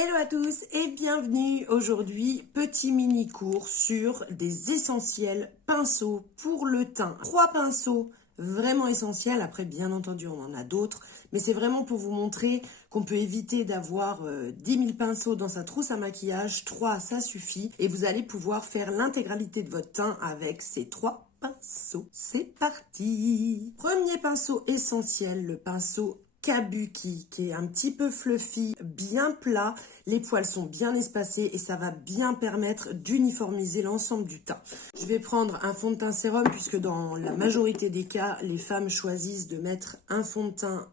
Hello à tous et bienvenue aujourd'hui, petit mini cours sur des essentiels pinceaux pour le teint. 3 pinceaux vraiment essentiels, après bien entendu on en a d'autres, mais c'est vraiment pour vous montrer qu'on peut éviter d'avoir 10 000 pinceaux dans sa trousse à maquillage. 3 ça suffit et vous allez pouvoir faire l'intégralité de votre teint avec ces 3 pinceaux. C'est parti! Premier pinceau essentiel, le pinceau Kabuki, qui est un petit peu fluffy, bien plat, les poils sont bien espacés et ça va bien permettre d'uniformiser l'ensemble du teint. Je vais prendre un fond de teint sérum puisque dans la majorité des cas, les femmes choisissent de mettre un fond de teint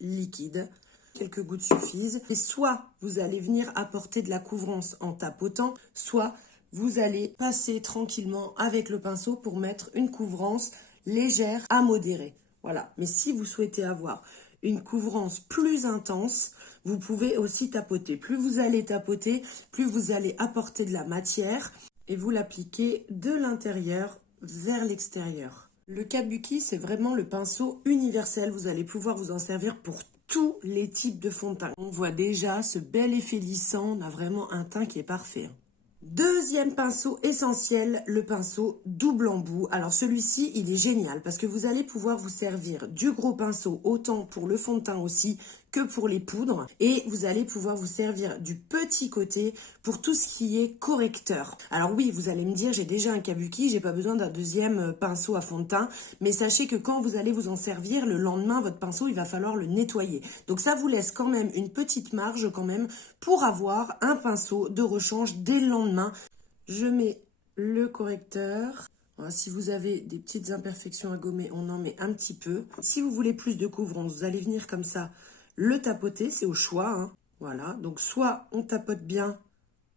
liquide. Quelques gouttes suffisent. Et soit vous allez venir apporter de la couvrance en tapotant, soit vous allez passer tranquillement avec le pinceau pour mettre une couvrance légère à modérée. Voilà, mais si vous souhaitez avoir une couvrance plus intense, vous pouvez aussi tapoter. Plus vous allez tapoter, plus vous allez apporter de la matière et vous l'appliquez de l'intérieur vers l'extérieur. Le Kabuki, c'est vraiment le pinceau universel. Vous allez pouvoir vous en servir pour tous les types de fond de teint. On voit déjà ce bel effet lissant. On a vraiment un teint qui est parfait. Deuxième pinceau essentiel, le pinceau double embout. Alors celui-ci, il est génial parce que vous allez pouvoir vous servir du gros pinceau autant pour le fond de teint aussi que pour les poudres. Et vous allez pouvoir vous servir du petit côté pour tout ce qui est correcteur. Alors oui, vous allez me dire, j'ai déjà un Kabuki, j'ai pas besoin d'un deuxième pinceau à fond de teint. Mais sachez que quand vous allez vous en servir, le lendemain, votre pinceau, il va falloir le nettoyer. Donc ça vous laisse quand même une petite marge quand même pour avoir un pinceau de rechange dès le lendemain. Je mets le correcteur. Si vous avez des petites imperfections à gommer, on en met un petit peu. Si vous voulez plus de couvrance, vous allez venir comme ça le tapoter, c'est au choix, hein. Voilà, donc soit on tapote bien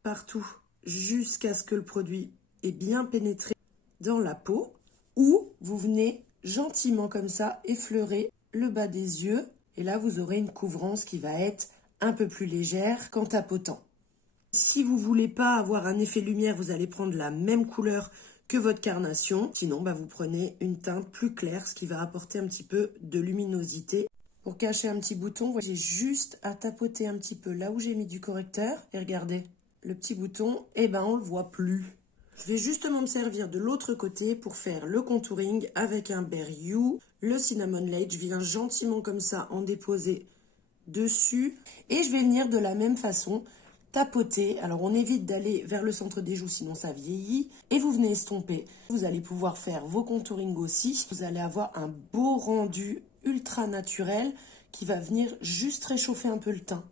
partout jusqu'à ce que le produit ait bien pénétré dans la peau, ou vous venez gentiment comme ça effleurer le bas des yeux. Et là, vous aurez une couvrance qui va être un peu plus légère qu'en tapotant. Si vous voulez pas avoir un effet lumière, vous allez prendre la même couleur que votre carnation. Sinon, vous prenez une teinte plus claire, ce qui va apporter un petit peu de luminosité. Pour cacher un petit bouton, j'ai juste à tapoter un petit peu là où j'ai mis du correcteur. Et regardez, le petit bouton, on le voit plus. Je vais justement me servir de l'autre côté pour faire le contouring avec un Berry You, le Cinnamon Light. Je viens gentiment comme ça en déposer dessus. Et je vais venir de la même façon tapoter. Alors on évite d'aller vers le centre des joues, sinon ça vieillit. Et vous venez estomper. Vous allez pouvoir faire vos contourings aussi. Vous allez avoir un beau rendu ultra naturel qui va venir juste réchauffer un peu le teint.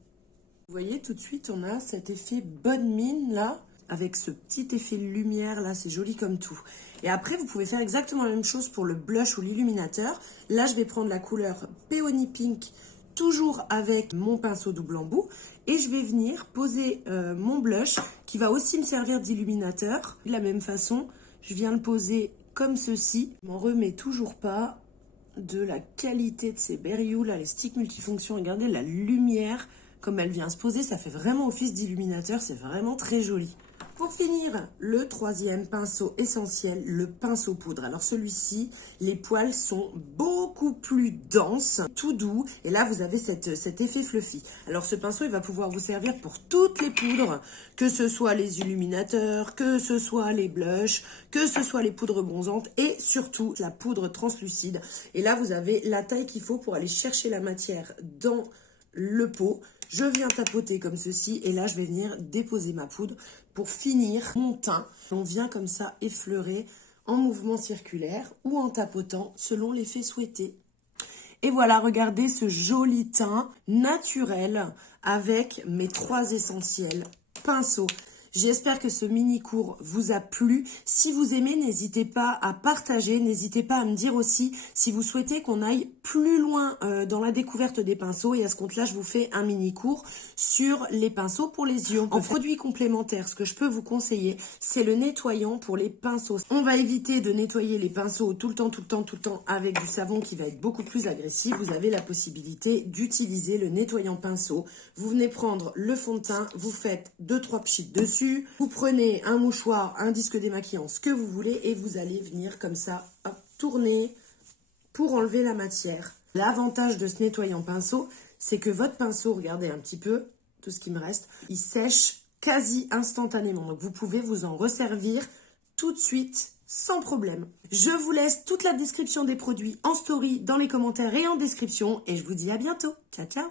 Vous voyez, tout de suite, on a cet effet bonne mine là, avec ce petit effet lumière là, c'est joli comme tout. Et après, vous pouvez faire exactement la même chose pour le blush ou l'illuminateur. Là, je vais prendre la couleur Peony Pink, toujours avec mon pinceau double embout, et je vais venir poser mon blush qui va aussi me servir d'illuminateur. De la même façon, je viens le poser comme ceci. Je m'en remets toujours pas de la qualité de ces Berry You là, les sticks multifonctions. Regardez la lumière comme elle vient se poser, ça fait vraiment office d'illuminateur, c'est vraiment très joli. Pour finir, le troisième pinceau essentiel, le pinceau poudre. Alors celui-ci, les poils sont beaucoup plus denses, tout doux. Et là, vous avez cet effet fluffy. Alors ce pinceau, il va pouvoir vous servir pour toutes les poudres, que ce soit les illuminateurs, que ce soit les blushs, que ce soit les poudres bronzantes et surtout la poudre translucide. Et là, vous avez la taille qu'il faut pour aller chercher la matière dans le pot. Je viens tapoter comme ceci et là je vais venir déposer ma poudre pour finir mon teint. On vient comme ça effleurer en mouvement circulaire ou en tapotant selon l'effet souhaité. Et voilà, regardez ce joli teint naturel avec mes 3 essentiels pinceaux. J'espère que ce mini cours vous a plu. Si vous aimez, n'hésitez pas à partager, n'hésitez pas à me dire aussi si vous souhaitez qu'on aille plus loin dans la découverte des pinceaux. Et à ce compte-là, je vous fais un mini cours sur les pinceaux pour les yeux. En produit complémentaire, ce que je peux vous conseiller, c'est le nettoyant pour les pinceaux. On va éviter de nettoyer les pinceaux tout le temps avec du savon qui va être beaucoup plus agressif. Vous avez la possibilité d'utiliser le nettoyant pinceau. Vous venez prendre le fond de teint, vous faites 2-3 pchits dessus. Vous prenez un mouchoir, un disque démaquillant, ce que vous voulez, et vous allez venir comme ça, hop, tourner pour enlever la matière. L'avantage de ce nettoyant pinceau, c'est que votre pinceau, regardez un petit peu, tout ce qui me reste. Il sèche quasi instantanément. Donc vous pouvez vous en resservir tout de suite sans problème. Je vous laisse toute la description des produits en story, dans les commentaires et en description. Et je vous dis à bientôt. Ciao, ciao!